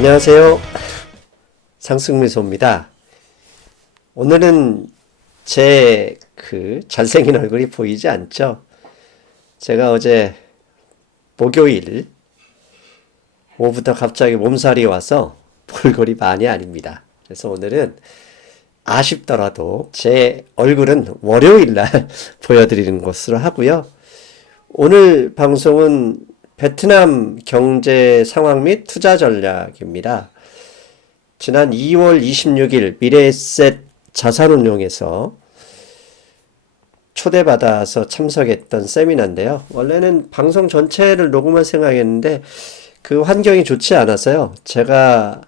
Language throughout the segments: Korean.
안녕하세요. 상승미소입니다. 오늘은 제 잘생긴 얼굴이 보이지 않죠? 제가 어제 목요일 오후부터 갑자기 몸살이 와서 볼거리 많이 아닙니다. 그래서 오늘은 아쉽더라도 제 얼굴은 월요일 날 보여드리는 것으로 하고요. 오늘 방송은 베트남 경제 상황 및 투자 전략입니다. 지난 2월 26일 미래에셋 자산운용에서 초대받아서 참석했던 세미나인데요. 원래는 방송 전체를 녹음할 생각했는데 그 환경이 좋지 않아서요. 제가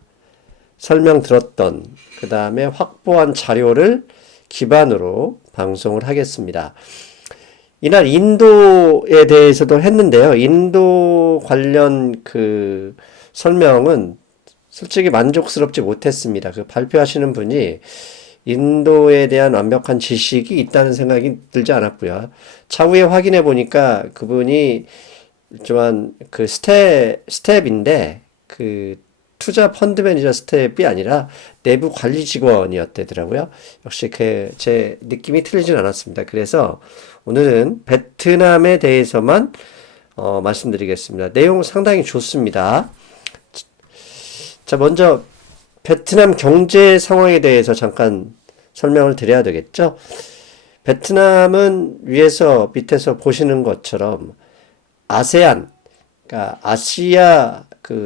설명 들었던 그 다음에 확보한 자료를 기반으로 방송을 하겠습니다. 이날 인도에 대해서도 했는데요. 인도 관련 설명은 솔직히 만족스럽지 못했습니다. 발표하시는 분이 인도에 대한 완벽한 지식이 있다는 생각이 들지 않았고요. 차후에 확인해 보니까 그분이 일종한 스텝인데 투자 펀드 매니저 스텝이 아니라 내부 관리 직원이었대더라고요. 역시 제 느낌이 틀리진 않았습니다. 그래서 오늘은 베트남에 대해서만 말씀드리겠습니다. 내용 상당히 좋습니다. 자, 먼저 베트남 경제 상황에 대해서 잠깐 설명을 드려야 되겠죠. 베트남은 밑에서 보시는 것처럼 아세안, 그러니까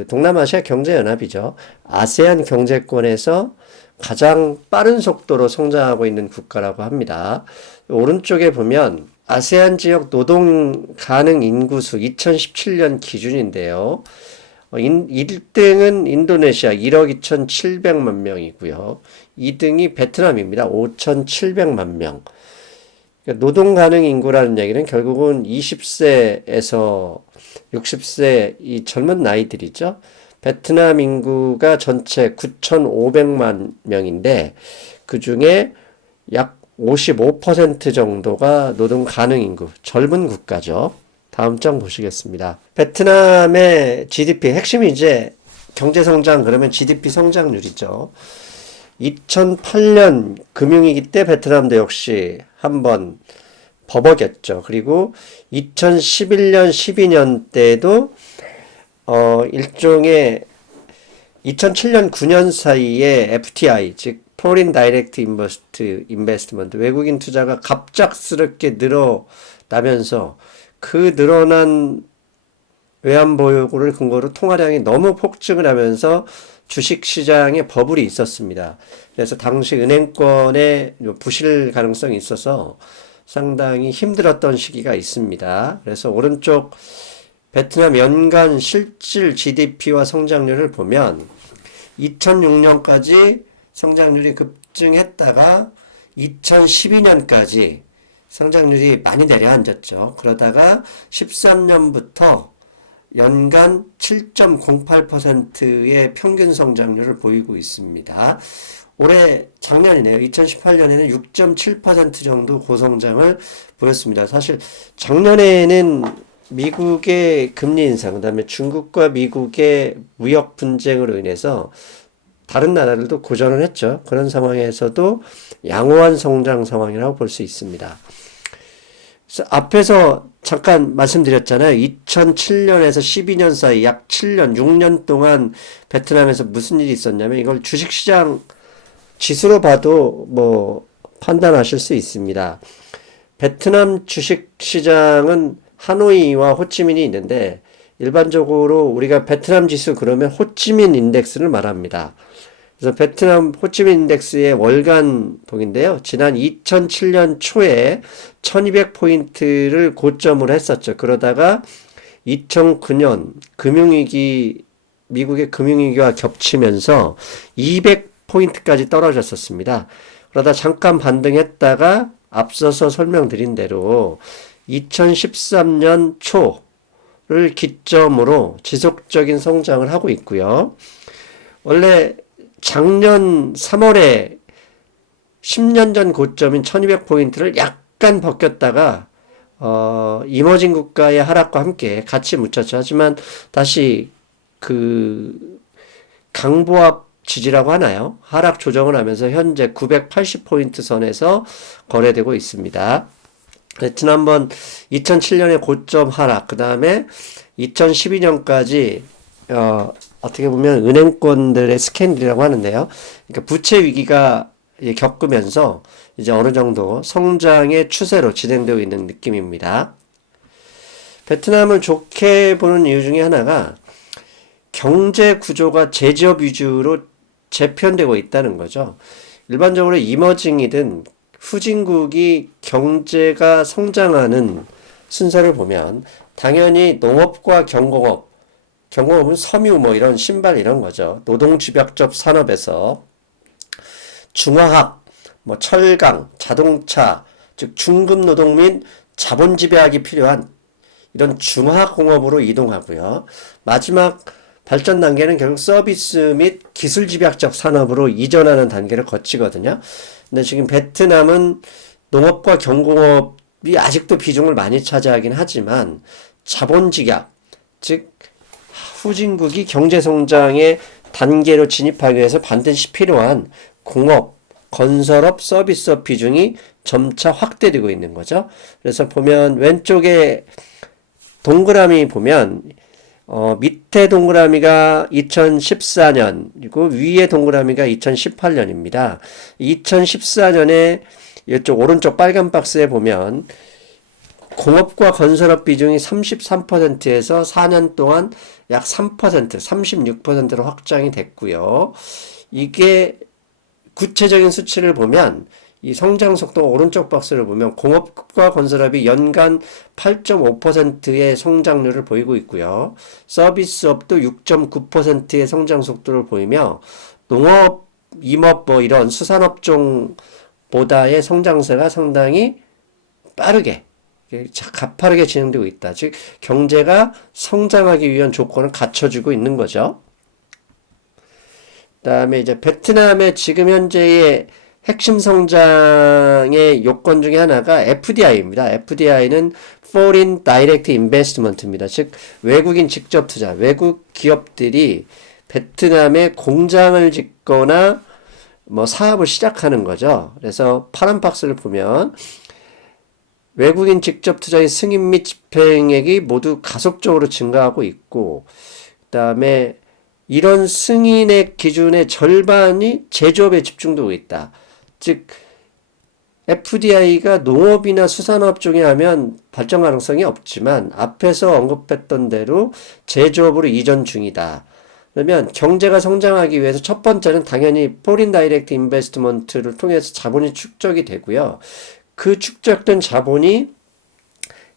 동남아시아 경제연합이죠. 아세안 경제권에서 가장 빠른 속도로 성장하고 있는 국가라고 합니다. 오른쪽에 보면 아세안 지역 노동 가능 인구수 2017년 기준인데요. 1등은 인도네시아 1억 2,700만 명이고요. 2등이 베트남입니다. 5,700만 명. 노동 가능 인구라는 얘기는 결국은 20세에서 60세 이 젊은 나이들이죠. 베트남 인구가 전체 9,500만 명인데 그 중에 약 55% 정도가 노동 가능 인구, 젊은 국가죠. 다음 장 보시겠습니다. 베트남의 GDP, 핵심이 이제 경제성장 그러면 GDP 성장률이죠. 2008년 금융위기 때 베트남도 역시 한번 버벅였죠. 그리고 2011년, 12년 때도 일종의 2007년, 9년 사이에 FTI, 즉 Foreign Direct Investment, 외국인 투자가 갑작스럽게 늘어나면서 그 늘어난 외환 보유고를 근거로 통화량이 너무 폭증을 하면서 주식시장에 버블이 있었습니다. 그래서 당시 은행권의 부실 가능성이 있어서 상당히 힘들었던 시기가 있습니다. 그래서 오른쪽 베트남 연간 실질 GDP와 성장률을 보면 2006년까지 성장률이 급증했다가 2012년까지 성장률이 많이 내려앉았죠. 그러다가 13년부터 연간 7.08%의 평균 성장률을 보이고 있습니다. 올해 작년이네요. 2018년에는 6.7% 정도 고성장을 보였습니다. 사실 작년에는 미국의 금리 인상, 그 다음에 중국과 미국의 무역 분쟁으로 인해서 다른 나라들도 고전을 했죠. 그런 상황에서도 양호한 성장 상황이라고 볼 수 있습니다. 그래서 앞에서 잠깐 말씀드렸잖아요. 2007년에서 12년 사이 약 7년, 6년 동안 베트남에서 무슨 일이 있었냐면 이걸 주식시장 지수로 봐도 판단하실 수 있습니다. 베트남 주식시장은 하노이와 호치민이 있는데 일반적으로 우리가 베트남 지수 그러면 호치민 인덱스를 말합니다. 그래서 베트남 호치민 인덱스의 월간 동인데요. 지난 2007년 초에 1200포인트를 고점을 했었죠. 그러다가 2009년 미국의 금융위기와 겹치면서 200포인트까지 떨어졌었습니다. 그러다 잠깐 반등했다가 앞서서 설명드린 대로 2013년 초를 기점으로 지속적인 성장을 하고 있고요. 원래 작년 3월에 10년 전 고점인 1200포인트를 약간 벗겼다가 이머징 국가의 하락과 함께 같이 묻혔죠. 하지만 다시 강보합 지지라고 하나요? 하락 조정을 하면서 현재 980포인트 선에서 거래되고 있습니다. 지난번 2007년에 고점 하락, 그 다음에 2012년까지 어떻게 보면 은행권들의 스캔들이라고 하는데요. 그러니까 부채 위기가 겪으면서 이제 어느 정도 성장의 추세로 진행되고 있는 느낌입니다. 베트남을 좋게 보는 이유 중에 하나가 경제 구조가 제조업 위주로 재편되고 있다는 거죠. 일반적으로 이머징이든 후진국이 경제가 성장하는 순서를 보면 당연히 농업과 경공업은 섬유 뭐 이런 신발 이런 거죠. 노동집약적 산업에서 중화학, 뭐 철강, 자동차, 즉 중급 노동 및 자본 지배하기 필요한 이런 중화공업으로 이동하고요. 마지막 발전 단계는 결국 서비스 및 기술 집약적 산업으로 이전하는 단계를 거치거든요. 근데 지금 베트남은 농업과 경공업이 아직도 비중을 많이 차지하긴 하지만 자본 집약, 즉 후진국이 경제 성장의 단계로 진입하기 위해서 반드시 필요한 공업, 건설업, 서비스업 비중이 점차 확대되고 있는 거죠. 그래서 보면 왼쪽에 동그라미 보면 밑에 동그라미가 2014년이고 위에 동그라미가 2018년입니다. 2014년에 이쪽 오른쪽 빨간 박스에 보면 공업과 건설업 비중이 33%에서 4년 동안 약 3%, 36%로 확장이 됐고요. 이게 구체적인 수치를 보면 이 성장 속도 오른쪽 박스를 보면 공업과 건설업이 연간 8.5%의 성장률을 보이고 있고요. 서비스업도 6.9%의 성장 속도를 보이며 농업, 임업 뭐 이런 수산업종보다의 성장세가 상당히 빠르게 가파르게 진행되고 있다. 즉 경제가 성장하기 위한 조건을 갖춰주고 있는 거죠. 그다음에 이제 베트남의 지금 현재의 핵심 성장의 요건 중에 하나가 FDI입니다. FDI는 Foreign Direct Investment입니다. 즉 외국인 직접 투자, 외국 기업들이 베트남에 공장을 짓거나 뭐 사업을 시작하는 거죠. 그래서 파란 박스를 보면 외국인 직접 투자의 승인 및 집행액이 모두 가속적으로 증가하고 있고, 그 다음에 이런 승인액 기준의 절반이 제조업에 집중되고 있다. 즉 FDI가 농업이나 수산업 쪽에 하면 발전 가능성이 없지만 앞에서 언급했던 대로 제조업으로 이전 중이다. 그러면 경제가 성장하기 위해서 첫 번째는 당연히 Foreign Direct Investment를 통해서 자본이 축적이 되고요. 그 축적된 자본이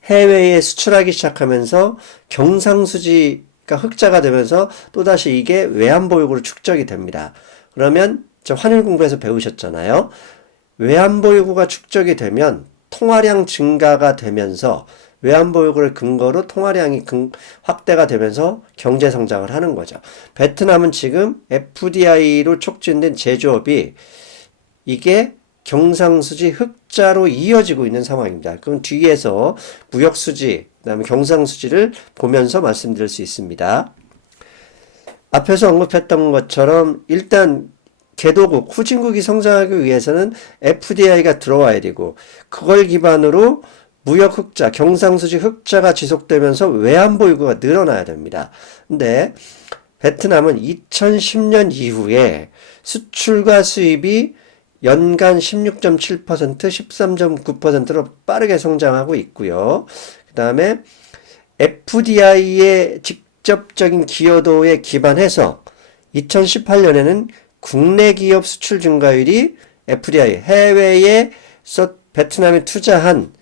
해외에 수출하기 시작하면서 경상수지가 흑자가 되면서 또다시 이게 외환보유고로 축적이 됩니다. 그러면 저 환율 공부에서 배우셨잖아요. 외환보유고가 축적이 되면 통화량 증가가 되면서 외환보유고를 근거로 통화량이 확대가 되면서 경제 성장을 하는 거죠. 베트남은 지금 FDI로 촉진된 제조업이 이게 경상수지 흑자로 이어지고 있는 상황입니다. 그럼 뒤에서 무역수지, 그다음에 경상수지를 보면서 말씀드릴 수 있습니다. 앞에서 언급했던 것처럼 일단 개도국, 후진국이 성장하기 위해서는 FDI가 들어와야 되고 그걸 기반으로 무역 흑자, 경상수지 흑자가 지속되면서 외환보유고가 늘어나야 됩니다. 근데 베트남은 2010년 이후에 수출과 수입이 연간 16.7%, 13.9%로 빠르게 성장하고 있고요. 그 다음에 FDI의 직접적인 기여도에 기반해서 2018년에는 국내 기업 수출 증가율이 FDI, 해외에서 베트남에 투자한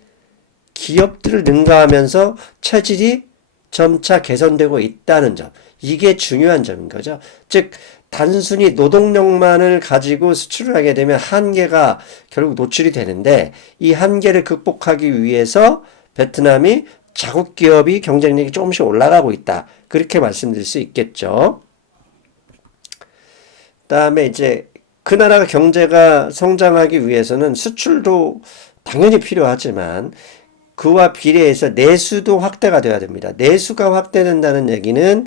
기업들을 능가하면서 체질이 점차 개선되고 있다는 점. 이게 중요한 점인 거죠. 즉 단순히 노동력만을 가지고 수출을 하게 되면 한계가 결국 노출이 되는데 이 한계를 극복하기 위해서 베트남이 자국 기업이 경쟁력이 조금씩 올라가고 있다. 그렇게 말씀드릴 수 있겠죠. 그다음에 이제 그 나라가 경제가 성장하기 위해서는 수출도 당연히 필요하지만 그와 비례해서 내수도 확대가 돼야 됩니다. 내수가 확대된다는 얘기는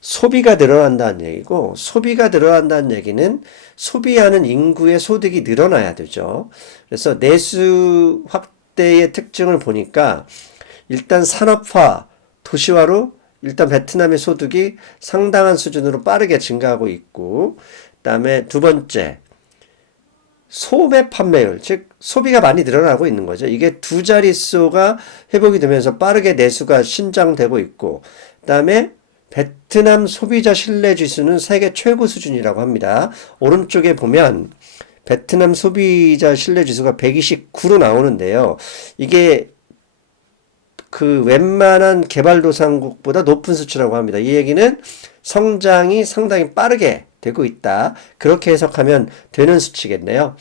소비가 늘어난다는 얘기고, 소비가 늘어난다는 얘기는 소비하는 인구의 소득이 늘어나야 되죠. 그래서 내수 확대의 특징을 보니까 일단 산업화, 도시화로 일단 베트남의 소득이 상당한 수준으로 빠르게 증가하고 있고, 그다음에 두 번째, 소매 판매율, 즉 소비가 많이 늘어나고 있는 거죠. 이게 두 자릿수가 회복이 되면서 빠르게 내수가 신장되고 있고, 그다음에 베트남 소비자 신뢰 지수는 세계 최고 수준이라고 합니다. 오른쪽에 보면 베트남 소비자 신뢰 지수가 129로 나오는데요. 이게 그 웬만한 개발도상국보다 높은 수치라고 합니다. 이 얘기는 성장이 상당히 빠르게 되고 있다. 그렇게 해석하면 되는 수치겠네요.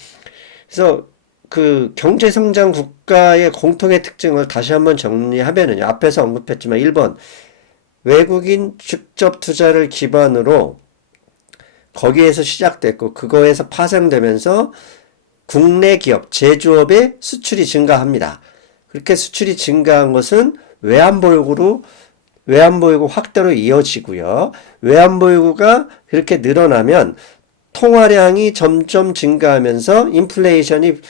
그래서 그 경제성장 국가의 공통의 특징을 다시 한번 정리하면은요. 앞에서 언급했지만 1번 외국인 직접 투자를 기반으로 거기에서 시작됐고 그거에서 파생되면서 국내 기업, 제조업의 수출이 증가합니다. 그렇게 수출이 증가한 것은 외환보유고 확대로 이어지고요. 외환보유고가 그렇게 늘어나면 통화량이 점점 증가하면서 인플레이션이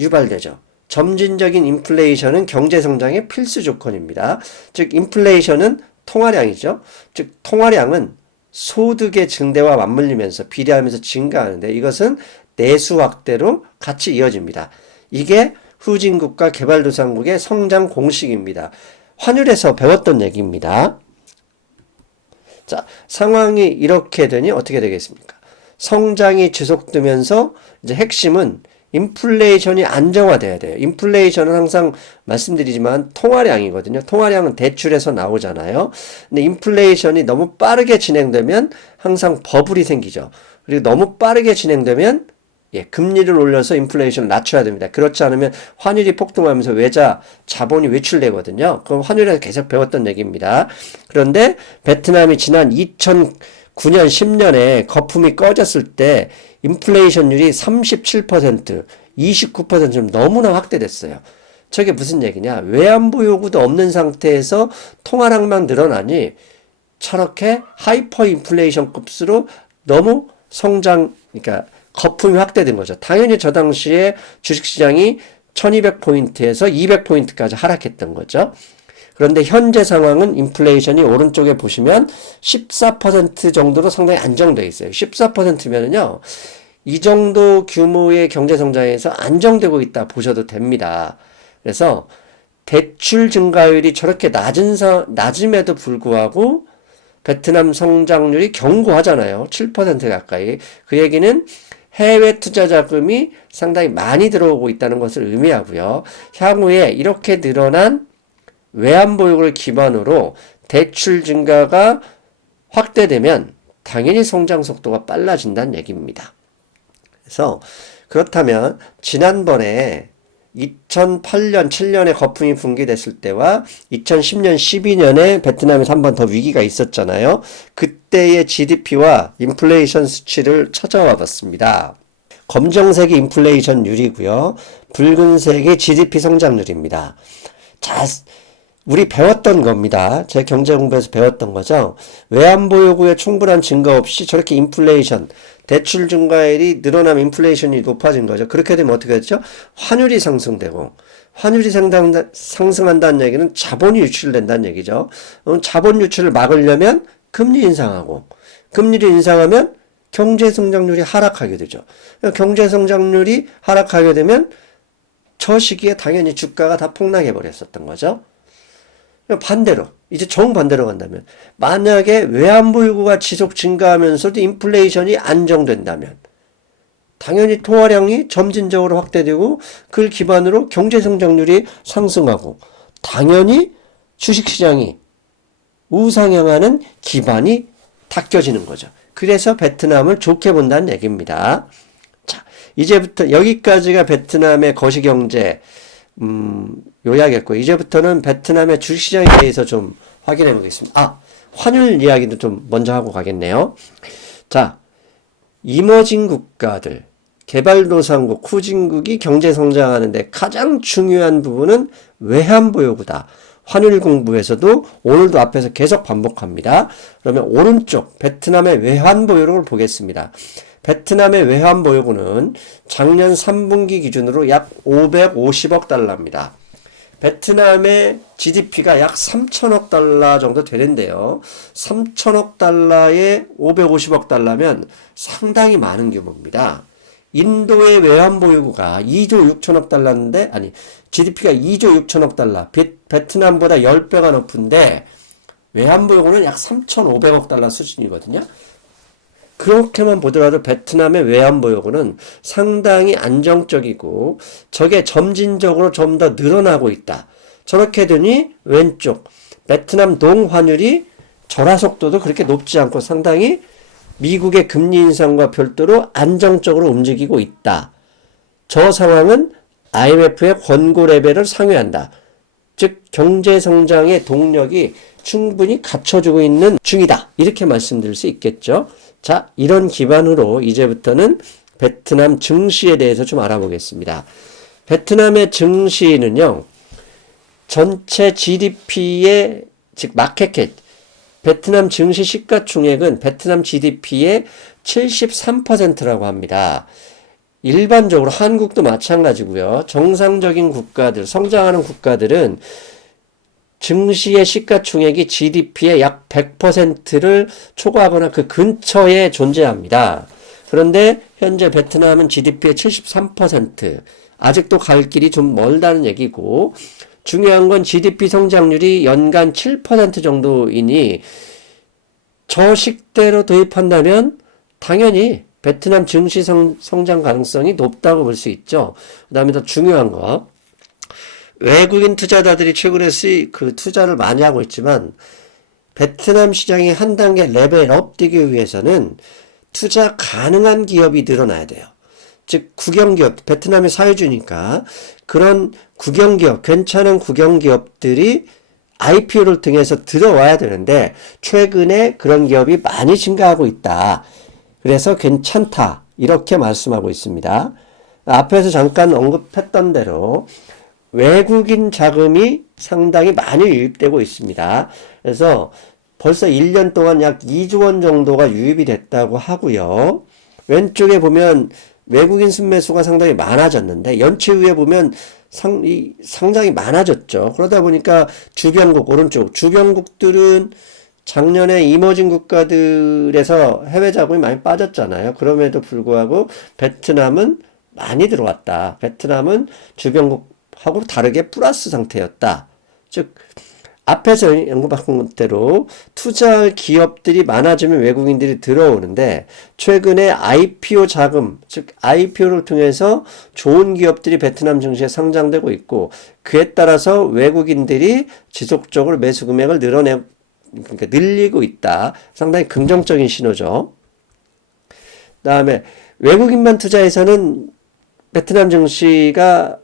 유발되죠. 점진적인 인플레이션은 경제성장의 필수 조건입니다. 즉 인플레이션은 통화량이죠. 즉 통화량은 소득의 증대와 맞물리면서 비례하면서 증가하는데 이것은 내수 확대로 같이 이어집니다. 이게 후진국가 개발도상국의 성장 공식입니다. 환율에서 배웠던 얘기입니다. 자, 상황이 이렇게 되니 어떻게 되겠습니까? 성장이 지속되면서 이제 핵심은 인플레이션이 안정화돼야 돼요. 인플레이션은 항상 말씀드리지만 통화량이거든요. 통화량은 대출에서 나오잖아요. 근데 인플레이션이 너무 빠르게 진행되면 항상 버블이 생기죠. 그리고 너무 빠르게 진행되면 금리를 올려서 인플레이션을 낮춰야 됩니다. 그렇지 않으면 환율이 폭등하면서 외자 자본이 외출되거든요. 그럼 환율에서 계속 배웠던 얘기입니다. 그런데 베트남이 지난 2009년, 10년에 거품이 꺼졌을 때 인플레이션율이 37%, 29%좀 너무나 확대됐어요. 저게 무슨 얘기냐? 외환보 요구도 없는 상태에서 통화량만 늘어나니 저렇게 하이퍼 인플레이션 급수로 너무 그러니까 거품이 확대된 거죠. 당연히 저 당시에 주식시장이 1200포인트에서 200포인트까지 하락했던 거죠. 그런데 현재 상황은 인플레이션이 오른쪽에 보시면 14% 정도로 상당히 안정되어 있어요. 14%면은요, 이 정도 규모의 경제성장에서 안정되고 있다 보셔도 됩니다. 그래서 대출 증가율이 저렇게 낮음에도 불구하고 베트남 성장률이 견고하잖아요. 7% 가까이. 그 얘기는 해외 투자 자금이 상당히 많이 들어오고 있다는 것을 의미하고요. 향후에 이렇게 늘어난 외환보유고를 기반으로 대출 증가가 확대되면 당연히 성장 속도가 빨라진다는 얘기입니다. 그래서 그렇다면 지난번에 2008년, 7년에 거품이 붕괴됐을 때와 2010년, 12년에 베트남에서 한 번 더 위기가 있었잖아요. 그때의 GDP와 인플레이션 수치를 찾아와 봤습니다. 검정색이 인플레이션율이고요. 붉은색이 GDP 성장률입니다. 자, 우리 배웠던 겁니다. 제 경제 공부에서 배웠던 거죠. 외환보 요구의 충분한 증가 없이 저렇게 인플레이션, 대출 증가율이 늘어나면 인플레이션이 높아진 거죠. 그렇게 되면 어떻게 되죠? 환율이 상승되고, 환율이 상승한다는 얘기는 자본이 유출된다는 얘기죠. 자본 유출을 막으려면 금리 인상하고, 금리를 인상하면 경제 성장률이 하락하게 되죠. 경제 성장률이 하락하게 되면 저 시기에 당연히 주가가 다 폭락해 버렸었던 거죠. 반대로 이제 정반대로 간다면 만약에 외환보 요구가 지속 증가하면서도 인플레이션이 안정된다면 당연히 통화량이 점진적으로 확대되고 그걸 기반으로 경제 성장률이 상승하고 당연히 주식시장이 우상향하는 기반이 닦여지는 거죠. 그래서 베트남을 좋게 본다는 얘기입니다. 자, 이제부터 여기까지가 베트남의 거시경제 요약했고 이제부터는 베트남의 주식시장에 대해서 좀 확인해 보겠습니다. 환율 이야기도 좀 먼저 하고 가겠네요. 자, 이머징 국가들, 개발도상국, 후진국이 경제 성장하는데 가장 중요한 부분은 외환보유고다. 환율 공부에서도 오늘도 앞에서 계속 반복합니다. 그러면 오른쪽 베트남의 외환 보유고를 보겠습니다. 베트남의 외환 보유고는 작년 3분기 기준으로 약 550억 달러입니다. 베트남의 GDP가 약 3천억 달러 정도 되는데요. 3천억 달러에 550억 달러면 상당히 많은 규모입니다. 인도의 외환 보유고가 2조 6천억 달러인데, 아니, GDP가 2조 6천억 달러, 베트남보다 10배가 높은데, 외환 보유고는 약 3,500억 달러 수준이거든요. 그렇게만 보더라도 베트남의 외환 보유고는 상당히 안정적이고, 저게 점진적으로 좀 더 늘어나고 있다. 저렇게 되니, 왼쪽, 베트남 동 환율이 절하 속도도 그렇게 높지 않고 상당히 미국의 금리 인상과 별도로 안정적으로 움직이고 있다. 저 상황은 IMF의 권고 레벨을 상회한다. 즉 경제 성장의 동력이 충분히 갖춰주고 있는 중이다. 이렇게 말씀드릴 수 있겠죠. 자, 이런 기반으로 이제부터는 베트남 증시에 대해서 좀 알아보겠습니다. 베트남의 증시는요, 전체 GDP의 즉 마켓캡, 베트남 증시 시가총액은 베트남 GDP의 73%라고 합니다. 일반적으로 한국도 마찬가지고요. 정상적인 국가들, 성장하는 국가들은 증시의 시가총액이 GDP의 약 100%를 초과하거나 그 근처에 존재합니다. 그런데 현재 베트남은 GDP의 73%, 아직도 갈 길이 좀 멀다는 얘기고, 중요한 건 GDP 성장률이 연간 7% 정도이니 저 식대로 도입한다면 당연히 베트남 증시 성장 가능성이 높다고 볼 수 있죠. 그 다음에 더 중요한 거, 외국인 투자자들이 최근에 그 투자를 많이 하고 있지만 베트남 시장이 한 단계 레벨업 되기 위해서는 투자 가능한 기업이 늘어나야 돼요. 즉 국영기업, 베트남이 사회주니까 그런 국영기업, 괜찮은 국영기업들이 IPO를 통해서 들어와야 되는데 최근에 그런 기업이 많이 증가하고 있다. 그래서 괜찮다. 이렇게 말씀하고 있습니다. 앞에서 잠깐 언급했던 대로 외국인 자금이 상당히 많이 유입되고 있습니다. 그래서 벌써 1년 동안 약 2조 원 정도가 유입이 됐다고 하고요. 왼쪽에 보면 외국인 순매수가 상당히 많아졌는데 연체 후에 보면 상당히 많아졌죠. 그러다 보니까 주변국, 오른쪽 주변국들은 작년에 이머징 국가들에서 해외 자금이 많이 빠졌잖아요. 그럼에도 불구하고 베트남은 많이 들어왔다. 베트남은 주변국하고 다르게 플러스 상태였다. 즉 앞에서 언급한 대로 투자할 기업들이 많아지면 외국인들이 들어오는데 최근에 IPO 자금, 즉 IPO를 통해서 좋은 기업들이 베트남 증시에 상장되고 있고 그에 따라서 외국인들이 지속적으로 매수 금액을 그러니까 늘리고 있다. 상당히 긍정적인 신호죠. 그다음에 외국인만 투자해서는 베트남 증시가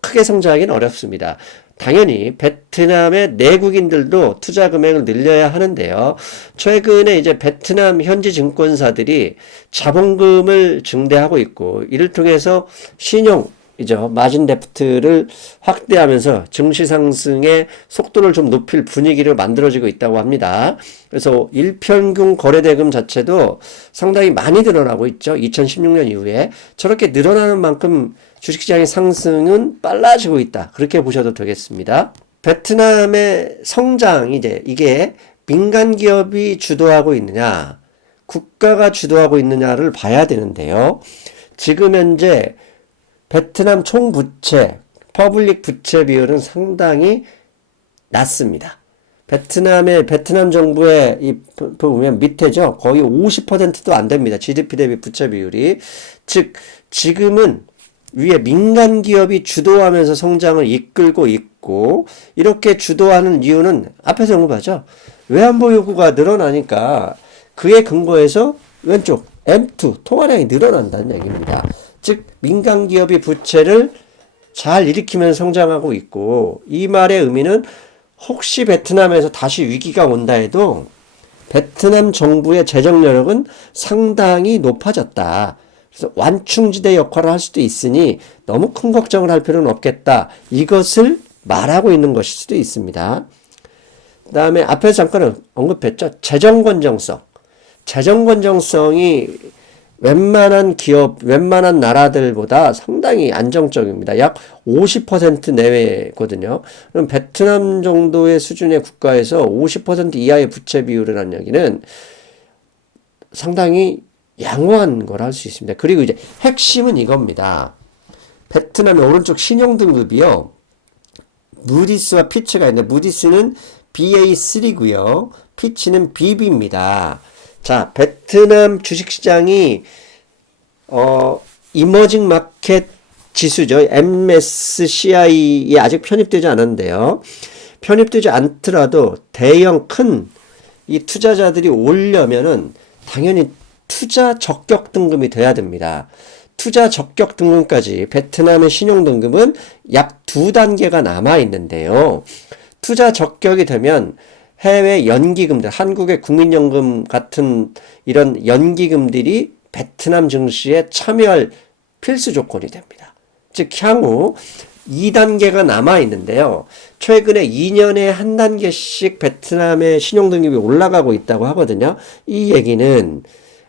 크게 성장하기는 어렵습니다. 당연히 베트남의 내국인들도 투자 금액을 늘려야 하는데요. 최근에 이제 베트남 현지 증권사들이 자본금을 증대하고 있고 이를 통해서 신용이죠. 마진 데프트를 확대하면서 증시 상승의 속도를 좀 높일 분위기를 만들어지고 있다고 합니다. 그래서 일평균 거래대금 자체도 상당히 많이 늘어나고 있죠. 2016년 이후에 저렇게 늘어나는 만큼 주식시장의 상승은 빨라지고 있다. 그렇게 보셔도 되겠습니다. 베트남의 성장, 이게 민간 기업이 주도하고 있느냐, 국가가 주도하고 있느냐를 봐야 되는데요. 지금 현재 베트남 총부채, 퍼블릭 부채 비율은 상당히 낮습니다. 베트남 정부의 보면 밑에죠. 거의 50%도 안 됩니다. GDP 대비 부채 비율이. 즉, 지금은 위에 민간 기업이 주도하면서 성장을 이끌고 있고 이렇게 주도하는 이유는 앞에서 언급하죠. 외환보 요구가 늘어나니까 그에 근거해서 왼쪽 M2 통화량이 늘어난다는 얘기입니다. 즉 민간 기업이 부채를 잘 일으키면서 성장하고 있고 이 말의 의미는 혹시 베트남에서 다시 위기가 온다 해도 베트남 정부의 재정 여력은 상당히 높아졌다. 그래서 완충지대 역할을 할 수도 있으니 너무 큰 걱정을 할 필요는 없겠다. 이것을 말하고 있는 것일 수도 있습니다. 그 다음에 앞에서 잠깐 언급했죠. 재정 건정성. 재정 건정성이 웬만한 기업, 웬만한 나라들보다 상당히 안정적입니다. 약 50% 내외거든요. 그럼 베트남 정도의 수준의 국가에서 50% 이하의 부채 비율이라는 얘기는 상당히 양호한 걸 할 수 있습니다. 그리고 이제 핵심은 이겁니다. 베트남의 오른쪽 신용등급이요. 무디스와 피치가 있는데 무디스는 BA3고요. 피치는 BB입니다. 자, 베트남 주식시장이 이머징 마켓 지수죠. MSCI에 아직 편입되지 않았는데요. 편입되지 않더라도 대형 큰 이 투자자들이 오려면은 당연히 투자 적격 등급이 돼야 됩니다. 투자 적격 등급까지 베트남의 신용 등급은 약 2단계가 남아 있는데요. 투자 적격이 되면 해외 연기금들, 한국의 국민연금 같은 이런 연기금들이 베트남 증시에 참여할 필수 조건이 됩니다. 즉 향후 2단계가 남아 있는데요. 최근에 2년에 한 단계씩 베트남의 신용등급이 올라가고 있다고 하거든요. 이 얘기는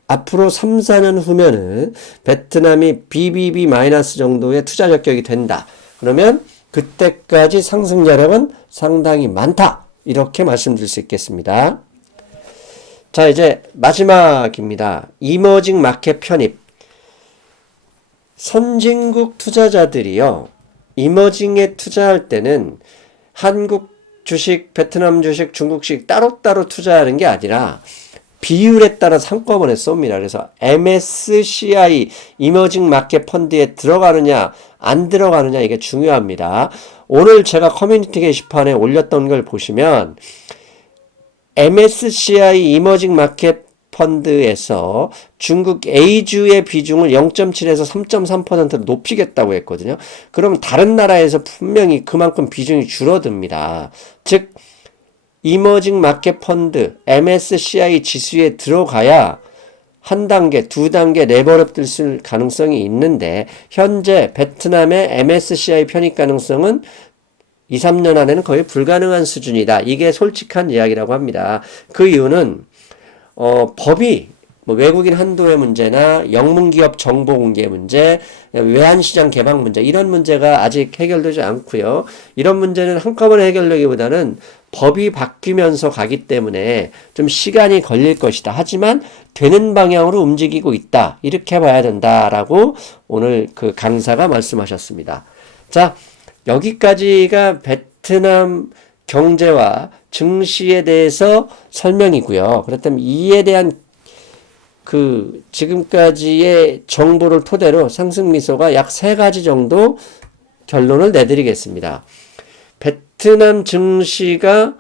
앞으로 3, 4년 후면은 베트남이 BBB- 정도의 투자 적격이 된다. 그러면 그때까지 상승 여력은 상당히 많다. 이렇게 말씀드릴 수 있겠습니다. 자, 이제 마지막입니다. 이머징 마켓 편입. 선진국 투자자들이요. 이머징에 투자할 때는 한국 주식, 베트남 주식, 중국 주식 따로따로 투자하는 게 아니라 비율에 따라서 한꺼번에 쏩니다. 그래서 MSCI 이머징 마켓 펀드에 들어가느냐 안 들어가느냐 이게 중요합니다. 오늘 제가 커뮤니티 게시판에 올렸던 걸 보시면 MSCI 이머징 마켓 펀드에서 중국 A주의 비중을 0.7에서 3.3%로 높이겠다고 했거든요. 그럼 다른 나라에서 분명히 그만큼 비중이 줄어듭니다. 즉 이머징 마켓 펀드 MSCI 지수에 들어가야 한 단계, 두 단계 레벨업 될 가능성이 있는데 현재 베트남의 MSCI 편입 가능성은 2, 3년 안에는 거의 불가능한 수준이다. 이게 솔직한 이야기라고 합니다. 그 이유는 법이 외국인 한도의 문제나 영문기업 정보 공개 문제, 외환시장 개방 문제 이런 문제가 아직 해결되지 않고요. 이런 문제는 한꺼번에 해결되기보다는 법이 바뀌면서 가기 때문에 좀 시간이 걸릴 것이다. 하지만 되는 방향으로 움직이고 있다. 이렇게 봐야 된다라고 오늘 그 강사가 말씀하셨습니다. 자, 여기까지가 베트남 경제와 증시에 대해서 설명이고요. 그렇다면 이에 대한 그 지금까지의 정보를 토대로 상승미소가 약 3가지 정도 결론을 내드리겠습니다. 베트남 증시가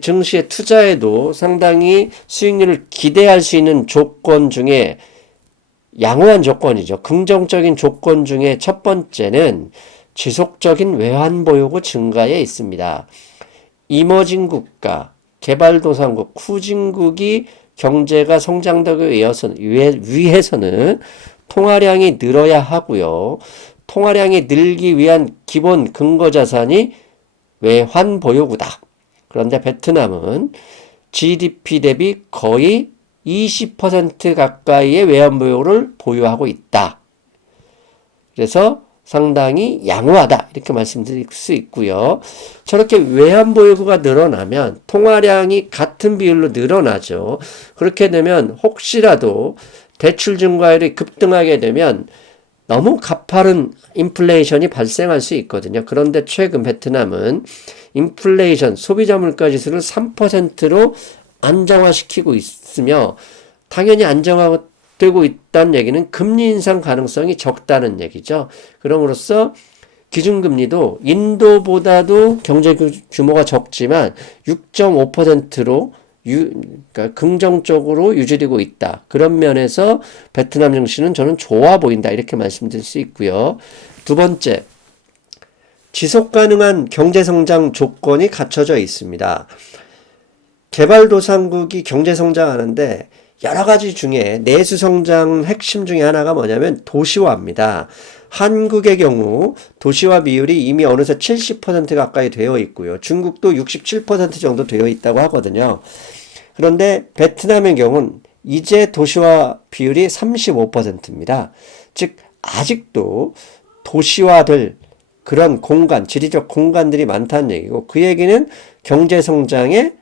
증시에 투자해도 상당히 수익률을 기대할 수 있는 조건 중에 양호한 조건이죠. 긍정적인 조건 중에 첫 번째는 지속적인 외환 보유고 증가에 있습니다. 이머징 국가, 개발도상국, 후진국이 경제가 성장되기 위해서는 통화량이 늘어야 하고요. 통화량이 늘기 위한 기본 근거 자산이 외환 보유고다. 그런데 베트남은 GDP 대비 거의 20% 가까이의 외환 보유를 보유하고 있다. 그래서 상당히 양호하다 이렇게 말씀드릴 수 있고요. 저렇게 외환 보유고가 늘어나면 통화량이 같은 비율로 늘어나죠. 그렇게 되면 혹시라도 대출 증가율이 급등하게 되면 너무 가파른 인플레이션이 발생할 수 있거든요. 그런데 최근 베트남은 인플레이션, 소비자 물가 지수를 3%로 안정화시키고 있으며 당연히 안정화되고 있다는 얘기는 금리 인상 가능성이 적다는 얘기죠. 그럼으로써 기준금리도 인도보다도 경제 규모가 적지만 6.5%로 그러니까 긍정적으로 유지되고 있다. 그런 면에서 베트남 증시는 저는 좋아 보인다. 이렇게 말씀드릴 수 있고요. 두 번째, 지속 가능한 경제 성장 조건이 갖춰져 있습니다. 개발도상국이 경제 성장하는데 여러 가지 중에 내수 성장 핵심 중에 하나가 뭐냐면 도시화입니다. 한국의 경우 도시화 비율이 이미 어느새 70% 가까이 되어 있고요. 중국도 67% 정도 되어 있다고 하거든요. 그런데 베트남의 경우는 이제 도시화 비율이 35%입니다. 즉 아직도 도시화될 그런 공간, 지리적 공간들이 많다는 얘기고, 그 얘기는 경제성장의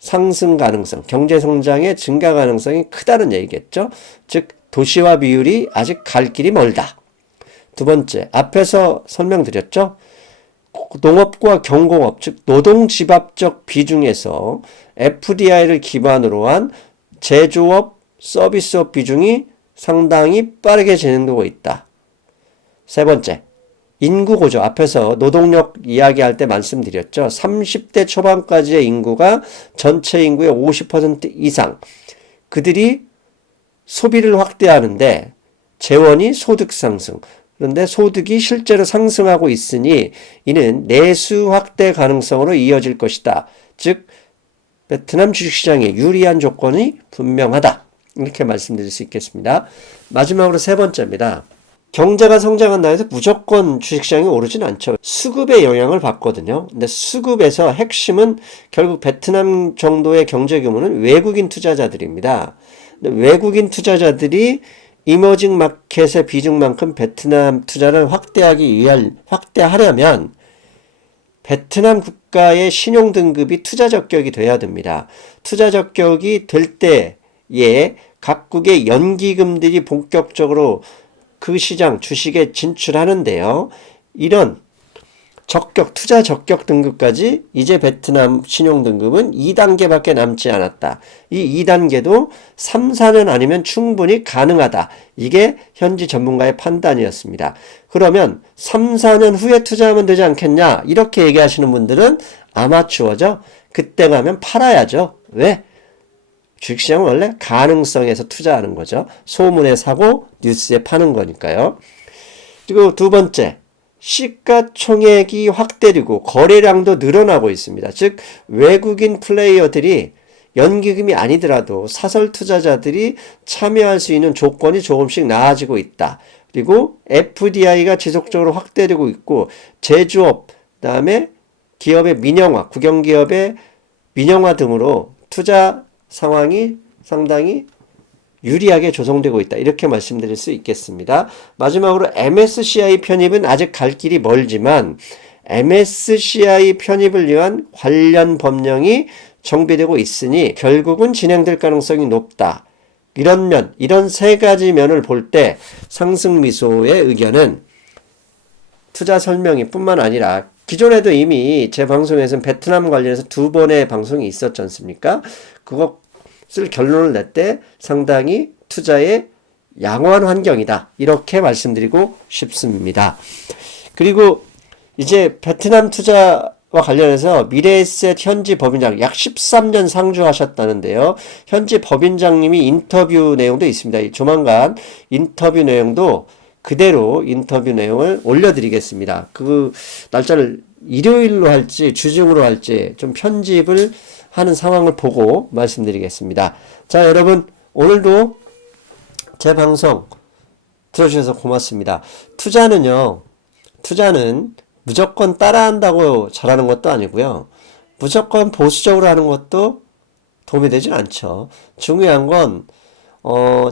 상승 가능성, 경제성장의 증가 가능성이 크다는 얘기겠죠. 즉 도시화 비율이 아직 갈 길이 멀다. 두 번째, 앞에서 설명드렸죠. 농업과 경공업, 즉 노동집합적 비중에서 FDI를 기반으로 한 제조업, 서비스업 비중이 상당히 빠르게 진행되고 있다. 세 번째, 인구 고조. 앞에서 노동력 이야기할 때 말씀드렸죠. 30대 초반까지의 인구가 전체 인구의 50% 이상. 그들이 소비를 확대하는데 재원이 소득 상승. 그런데 소득이 실제로 상승하고 있으니 이는 내수 확대 가능성으로 이어질 것이다. 즉 베트남 주식시장에 유리한 조건이 분명하다. 이렇게 말씀드릴 수 있겠습니다. 마지막으로 세 번째입니다. 경제가 성장한다 해서 무조건 주식시장이 오르진 않죠. 수급의 영향을 받거든요. 근데 수급에서 핵심은 결국 베트남 정도의 경제 규모는 외국인 투자자들입니다. 근데 외국인 투자자들이 이머징 마켓의 비중만큼 베트남 투자를 확대하려면 베트남 국가의 신용 등급이 투자 적격이 돼야 됩니다. 투자 적격이 될 때에 각국의 연기금들이 본격적으로 그 시장 주식에 진출하는데요. 이런 적격, 투자 적격 등급까지 이제 베트남 신용 등급은 2단계밖에 남지 않았다. 이 2단계도 3, 4년 아니면 충분히 가능하다. 이게 현지 전문가의 판단이었습니다. 그러면 3, 4년 후에 투자하면 되지 않겠냐? 이렇게 얘기하시는 분들은 아마추어죠. 그때 가면 팔아야죠. 왜? 주식시장은 원래 가능성에서 투자하는 거죠. 소문에 사고 뉴스에 파는 거니까요. 그리고 두 번째, 시가총액이 확대되고 거래량도 늘어나고 있습니다. 즉 외국인 플레이어들이 연기금이 아니더라도 사설 투자자들이 참여할 수 있는 조건이 조금씩 나아지고 있다. 그리고 FDI가 지속적으로 확대되고 있고 제조업, 그다음에 기업의 민영화, 국영기업의 민영화 등으로 투자 상황이 상당히 유리하게 조성되고 있다. 이렇게 말씀드릴 수 있겠습니다. 마지막으로 MSCI 편입은 아직 갈 길이 멀지만 MSCI 편입을 위한 관련 법령이 정비되고 있으니 결국은 진행될 가능성이 높다. 이런 면, 이런 세 가지 면을 볼 때 상승미소의 의견은 투자 설명이 뿐만 아니라 기존에도 이미 제 방송에서는 베트남 관련해서 2번의 방송이 있었지 않습니까? 그것을 결론을 낼 때 상당히 투자에 양호한 환경이다. 이렇게 말씀드리고 싶습니다. 그리고 이제 베트남 투자와 관련해서 미래에셋 현지 법인장 약 13년 상주하셨다는데요. 현지 법인장님이 인터뷰 내용도 있습니다. 조만간 인터뷰 내용도 그대로 인터뷰 내용을 올려드리겠습니다. 그 날짜를 일요일로 할지 주중으로 할지 좀 편집을 하는 상황을 보고 말씀드리겠습니다. 자, 여러분 오늘도 제 방송 들어주셔서 고맙습니다. 투자는 무조건 따라한다고 잘하는 것도 아니고요. 무조건 보수적으로 하는 것도 도움이 되진 않죠. 중요한 건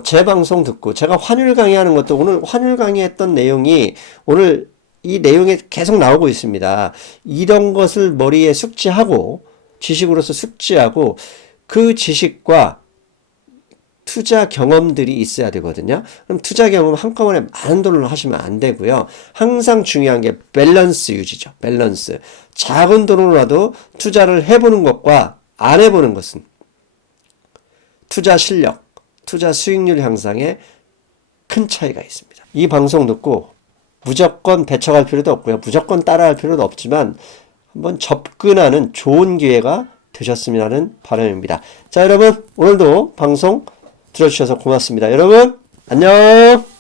제 방송 듣고 제가 환율 강의하는 것도 오늘 환율 강의했던 내용이 오늘 이 내용에 계속 나오고 있습니다. 이런 것을 머리에 숙지하고 지식으로서 숙지하고 그 지식과 투자 경험들이 있어야 되거든요. 그럼 투자 경험 한꺼번에 많은 돈을 하시면 안 되고요. 항상 중요한 게 밸런스 유지죠. 밸런스. 작은 돈으로라도 투자를 해보는 것과 안 해보는 것은 투자 실력, 투자 수익률 향상에 큰 차이가 있습니다. 이 방송 듣고 무조건 배척할 필요도 없고요. 무조건 따라할 필요도 없지만 한번 접근하는 좋은 기회가 되셨으면 하는 바람입니다. 자, 여러분 오늘도 방송 들어주셔서 고맙습니다. 여러분 안녕.